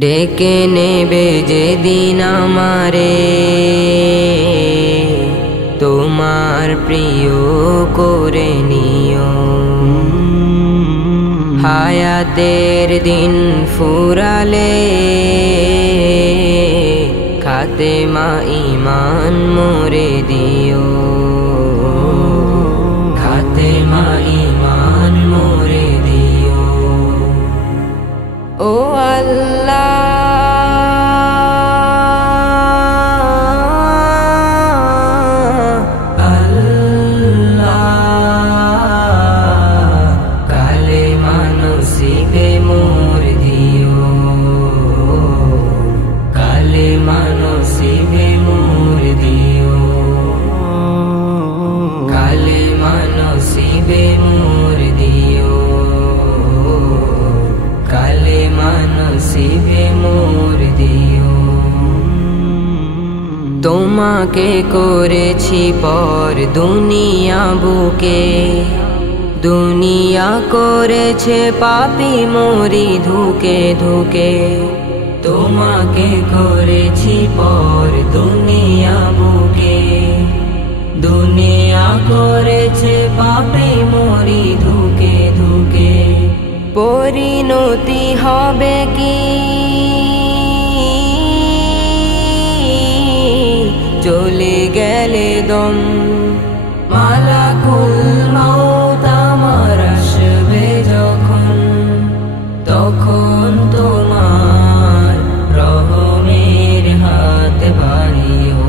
ডেকে নেবে যেদিন আমারে তোমার প্রিয় করে নিও। হায়াতের দিন ফুরালে খাতেমা ঈমান মোরে দিও। খাতেমা ঈমান মোরে দিও। ও আল্লাহ তোমাকে করেছি পর দুনিয়া বুকে, দুনিয়া করেছে পাপী মরি ধুকে ধুকে। তোমাকে করেছি পর দুনিয়া বুকে, দুনিয়া করেছে পাপী মরি ধুকে ধুকে। পরিণতি হবে কি চলে গেলে দম, মালাকুল মউত আমার আসবে যখন, তখন তোমার রহমের হাত বাড়িও।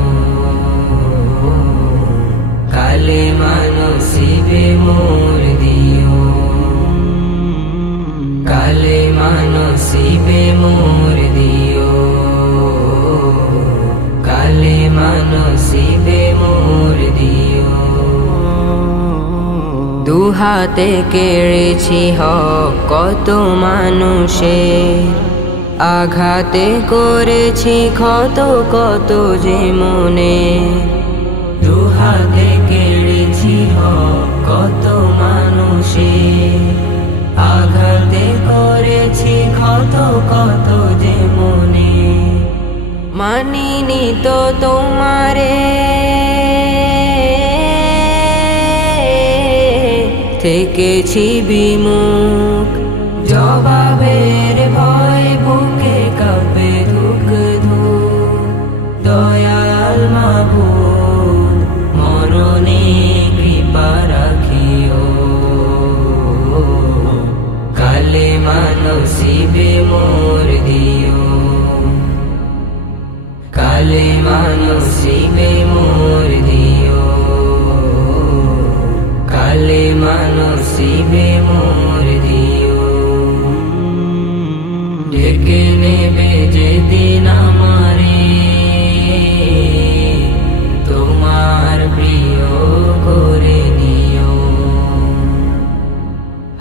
কালেমা নসিবে মোর দিও। কালেমা নসিবে মোর দিও। কালেমা নসিবে মোর দিও। দুহাতে কেড়েছি হক কত মানুষের, আঘাতে করেছি ক্ষত কত যে মনে। দুহাতে কেড়েছি হক কত মানুষের, আঘাতে করেছি ক্ষত কত যে মনে। মানিনি তো তোমারে, থেকেছি বিমুখ, জবাবের ভয় বুকে কাঁপে ধুক ধুক। দয়াল মাবুদ মরণে কৃপা রাখিও। কালেমা নসিবে মোর দিও। কালেমা নসিবে মোর দিও। কালেমা নসিবে মোর দিও। ডেকে নেবে যেদিন আমারে তোমার প্রিয় করে নিও।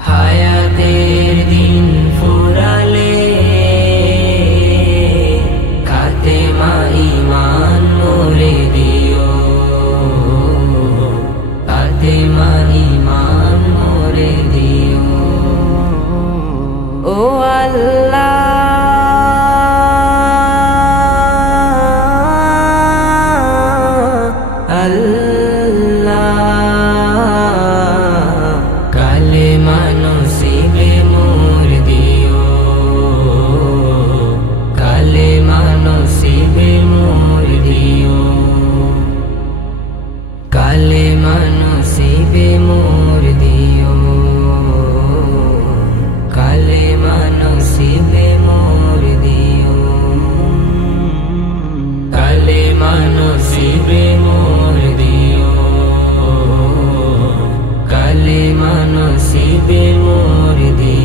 হায়াতের দিন ফুরালে খাতেমা ঈমান মোরে দিও। খাতেমা ঈমান মোরে দিও। ও আল্লাহ আল্লাহ, কালেমা নসিবে মোর দিও। কালেমা নসিবে মোর দিও। কালেমা নসিবে মোর দিও। কালেমা নসিবে মোর দিও। কালেমা নসিবে মোর দিও। কালেমা নসিবে মোর দিও।